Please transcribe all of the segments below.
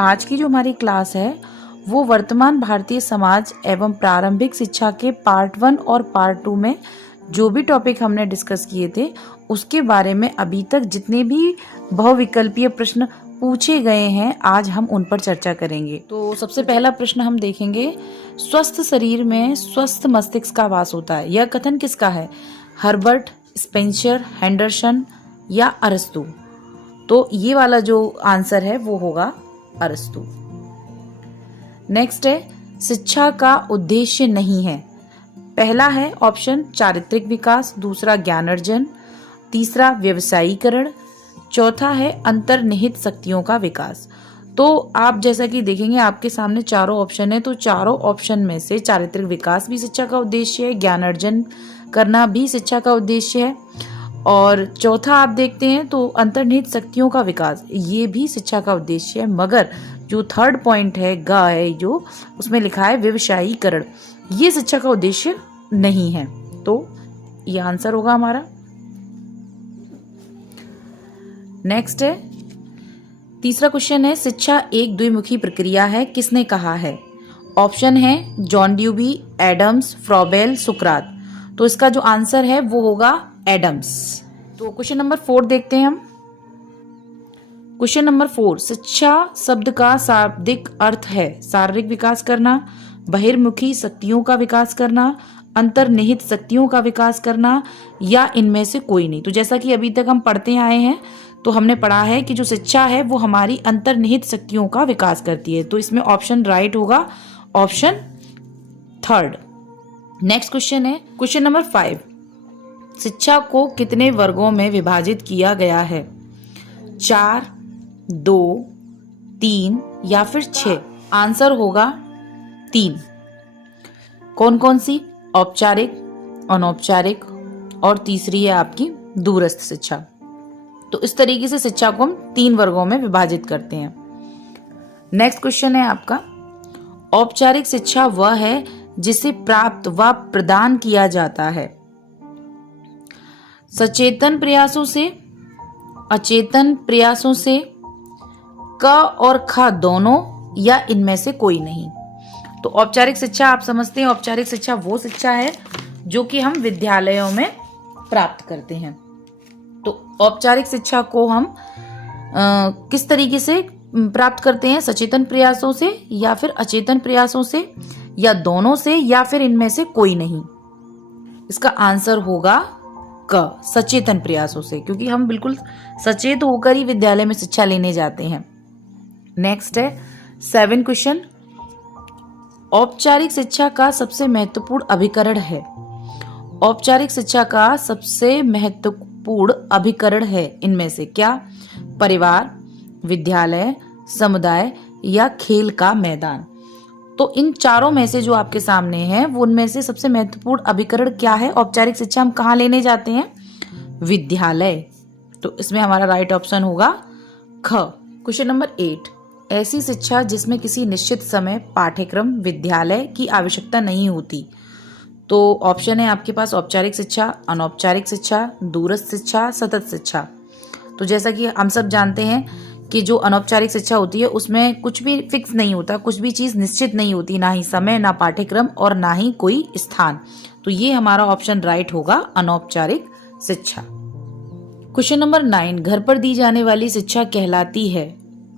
आज की जो हमारी क्लास है वो वर्तमान भारतीय समाज एवं प्रारंभिक शिक्षा के पार्ट 1 और पार्ट 2 में जो भी टॉपिक हमने डिस्कस किए थे उसके बारे में अभी तक जितने भी बहुविकल्पीय प्रश्न पूछे गए हैं आज हम उन पर चर्चा करेंगे। तो सबसे पहला प्रश्न हम देखेंगे, स्वस्थ शरीर में स्वस्थ मस्तिष्क का वास होता है। यह कथन किसका है? हर्बर्ट स्पेंसर, हेंडरसन या अरस्तु? तो ये वाला जो आंसर है वो होगा अरस्तु। नेक्स्ट है, शिक्षा का उद्देश्य नहीं है। पहला है ऑप्शन चारित्रिक विकास, दूसरा ज्ञान अर्जन, तीसरा व्यवसायीकरण, चौथा है अंतर्निहित शक्तियों का विकास। तो आप जैसा कि देखेंगे आपके सामने चारों ऑप्शन है, तो चारों ऑप्शन में से चारित्रिक विकास भी शिक्षा का उद्देश्य है, ज्ञान अर्जन करना भी शिक्षा का उद्देश्य है, और चौथा आप देखते हैं तो अंतर्निहित शक्तियों का विकास ये भी शिक्षा का उद्देश्य है। मगर जो थर्ड पॉइंट है ग है जो उसमें लिखा है व्यवसायीकरण, ये शिक्षा का उद्देश्य नहीं है। तो ये आंसर होगा हमारा। नेक्स्ट है, तीसरा क्वेश्चन है, शिक्षा एक द्विमुखी प्रक्रिया है, किसने कहा है? ऑप्शन है जॉन ड्यूबी, एडम्स, फ्रॉबेल, सुकरात। तो इसका जो आंसर है वो होगा एडम्स। तो क्वेश्चन नंबर 4 देखते हैं हम। क्वेश्चन नंबर 4, शिक्षा शब्द का शाब्दिक अर्थ है शारीरिक विकास करना, बहिर्मुखी शक्तियों का विकास करना, अंतर्निहित शक्तियों का विकास करना, या इनमें से कोई नहीं। तो जैसा कि अभी तक हम पढ़ते आए हैं तो हमने पढ़ा है कि जो शिक्षा है वो हमारी अंतर्निहित शक्तियों का विकास करती है। तो इसमें ऑप्शन राइट होगा, ऑप्शन थर्ड। नेक्स्ट क्वेश्चन है क्वेश्चन नंबर 5, शिक्षा को कितने वर्गों में विभाजित किया गया है? 4, 2, 3 या फिर 6? आंसर होगा 3। कौन कौन सी? औपचारिक, अनौपचारिक और तीसरी है आपकी दूरस्थ शिक्षा। तो इस तरीके से शिक्षा को हम 3 वर्गों में विभाजित करते हैं। नेक्स्ट क्वेश्चन है आपका, औपचारिक शिक्षा वह है जिसे प्राप्त व प्रदान किया जाता है सचेतन प्रयासों से, अचेतन प्रयासों से, क और ख दोनों, या इनमें से कोई नहीं। तो औपचारिक शिक्षा आप समझते हैं, औपचारिक शिक्षा वो शिक्षा है जो कि हम विद्यालयों में प्राप्त करते हैं। तो औपचारिक शिक्षा को हम किस तरीके से प्राप्त करते हैं? सचेतन प्रयासों से या फिर अचेतन प्रयासों से, या दोनों से, या फिर इनमें से कोई नहीं। इसका आंसर होगा क, सचेतन प्रयासों से, क्योंकि हम बिल्कुल सचेत होकर ही विद्यालय में शिक्षा लेने जाते हैं। नेक्स्ट है 7 क्वेश्चन, औपचारिक शिक्षा का सबसे महत्वपूर्ण अभिकरण है। औपचारिक शिक्षा का सबसे महत्वपूर्ण अभिकरण है इनमें से क्या? परिवार, विद्यालय, समुदाय या खेल का मैदान? तो इन चारों में से जो आपके सामने है वो उनमें से सबसे महत्वपूर्ण अभिकरण क्या है? औपचारिक शिक्षा हम कहाँ लेने जाते हैं? विद्यालय। तो इसमें हमारा राइट ऑप्शन होगा ख। क्वेश्चन नंबर 8, ऐसी शिक्षा जिसमें किसी निश्चित समय, पाठ्यक्रम, विद्यालय की आवश्यकता नहीं होती। तो ऑप्शन है आपके पास औपचारिक शिक्षा, अनौपचारिक शिक्षा, दूरस्थ शिक्षा, सतत शिक्षा। तो जैसा कि हम सब जानते हैं कि जो अनौपचारिक शिक्षा होती है उसमें कुछ भी फिक्स नहीं होता, कुछ भी चीज निश्चित नहीं होती, ना ही समय, ना पाठ्यक्रम और ना ही कोई स्थान। तो ये हमारा ऑप्शन राइट होगा, अनौपचारिक शिक्षा। क्वेश्चन नंबर 9, घर पर दी जाने वाली शिक्षा कहलाती है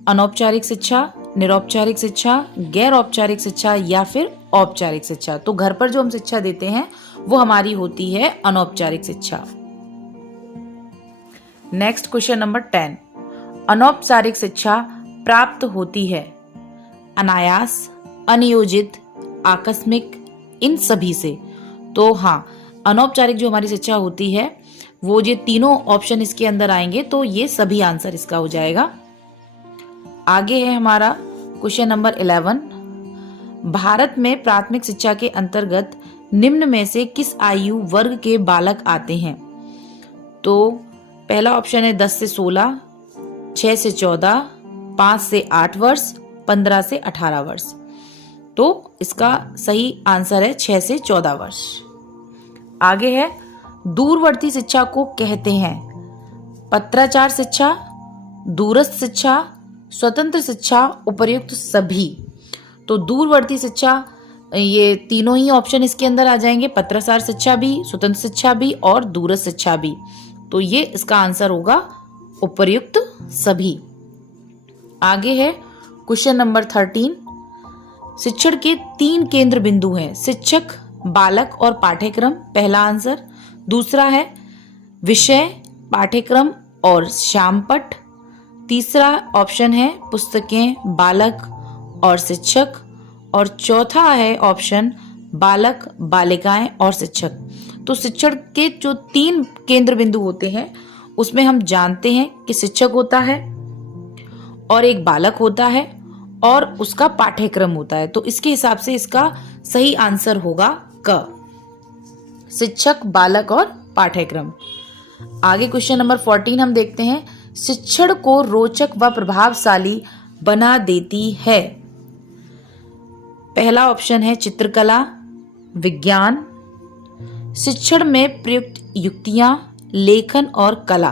अनौपचारिक शिक्षा, निरौपचारिक शिक्षा, गैर औपचारिक शिक्षा या फिर औपचारिक शिक्षा? तो घर पर जो हम शिक्षा देते हैं वो हमारी होती है अनौपचारिक शिक्षा। नेक्स्ट क्वेश्चन नंबर 10, अनौपचारिक शिक्षा प्राप्त होती है अनायास, अनियोजित, आकस्मिक, इन सभी से। तो हाँ, अनौपचारिक जो हमारी शिक्षा होती है वो ये तीनों ऑप्शन इसके अंदर आएंगे, तो ये सभी आंसर इसका हो जाएगा। आगे है हमारा क्वेश्चन नंबर 11, भारत में प्राथमिक शिक्षा के अंतर्गत निम्न में से किस आयु वर्ग के बालक आते हैं? तो पहला ऑप्शन है 10 से 16, 6 से 14, 5 से 8 वर्ष, 15 से 18 वर्ष। तो इसका सही आंसर है 6 से 14 वर्ष। आगे है, दूरवर्ती शिक्षा को कहते हैं पत्राचार शिक्षा, दूरस्थ शिक्षा, स्वतंत्र शिक्षा, उपर्युक्त सभी। तो दूरवर्ती शिक्षा, ये तीनों ही ऑप्शन इसके अंदर आ जाएंगे, पत्राचार शिक्षा भी, स्वतंत्र शिक्षा भी और दूरस्थ शिक्षा भी। तो ये इसका आंसर होगा उपर्युक्त सभी। आगे है क्वेश्चन नंबर 13। शिक्षण के 3 केंद्र बिंदु हैं, शिक्षक, बालक और पाठ्यक्रम, पहला आंसर। दूसरा है विषय, पाठ्यक्रम और श्यामपट्ट। तीसरा ऑप्शन है पुस्तकें, बालक और शिक्षक। और चौथा है ऑप्शन बालक, बालिकाएं और शिक्षक। तो शिक्षण के जो 3 केंद्र बिंदु होते हैं उसमें हम जानते हैं कि शिक्षक होता है और एक बालक होता है और उसका पाठ्यक्रम होता है। तो इसके हिसाब से इसका सही आंसर होगा क, शिक्षक, बालक और पाठ्यक्रम। आगे क्वेश्चन नंबर 14 हम देखते हैं, शिक्षण को रोचक व प्रभावशाली बना देती है। पहला ऑप्शन है चित्रकला, विज्ञान, शिक्षण में प्रयुक्त युक्तियां, लेखन और कला।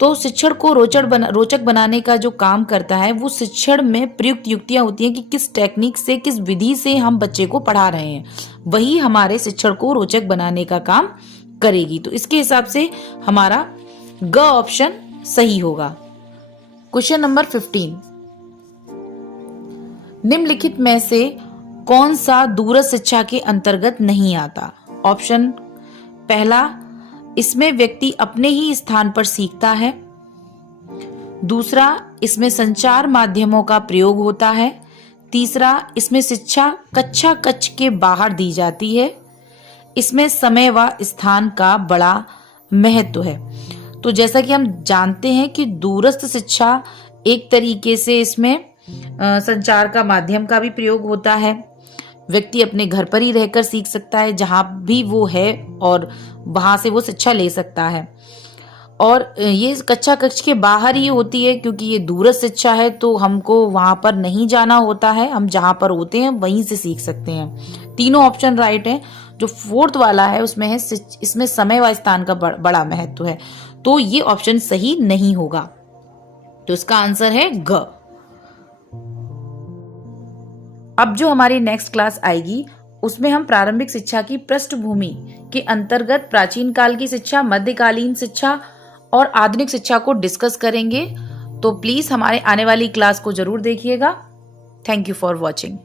तो शिक्षण को रोचक बनाने का जो काम करता है वो शिक्षण में प्रयुक्त युक्तियां होती हैं कि किस टेक्निक से, किस विधि से हम बच्चे को पढ़ा रहे हैं, वही हमारे शिक्षण को रोचक बनाने का काम करेगी। तो इसके हिसाब से हमारा ग ऑप्शन सही होगा। क्वेश्चन नंबर 15, निम्नलिखित में से कौन सा दूरस्थ शिक्षा के अंतर्गत नहीं आता। ऑप्शन पहला, इसमें व्यक्ति अपने ही स्थान पर सीखता है। दूसरा, इसमें संचार माध्यमों का प्रयोग होता है। तीसरा, इसमें शिक्षा कक्षा कक्ष के बाहर दी जाती है। इसमें समय व स्थान का बड़ा महत्व है। तो जैसा कि हम जानते हैं कि दूरस्थ शिक्षा एक तरीके से इसमें संचार का माध्यम का भी प्रयोग होता है। व्यक्ति अपने घर पर ही रहकर सीख सकता है, जहां भी वो है, और वहां से वो शिक्षा ले सकता है। और ये कक्षा कक्ष के बाहर ही होती है क्योंकि ये दूरस्थ शिक्षा है, तो हमको वहां पर नहीं जाना होता है, हम जहां पर होते हैं वहीं से सीख सकते हैं। तीनों ऑप्शन राइट है। जो 4th वाला है उसमें है इसमें समय व स्थान का बड़ा महत्व है, तो ये ऑप्शन सही नहीं होगा। तो इसका आंसर है ग। अब जो हमारी नेक्स्ट क्लास आएगी उसमें हम प्रारंभिक शिक्षा की पृष्ठभूमि के अंतर्गत प्राचीन काल की शिक्षा, मध्यकालीन शिक्षा और आधुनिक शिक्षा को डिस्कस करेंगे। तो प्लीज हमारे आने वाली क्लास को जरूर देखिएगा। Thank you for watching.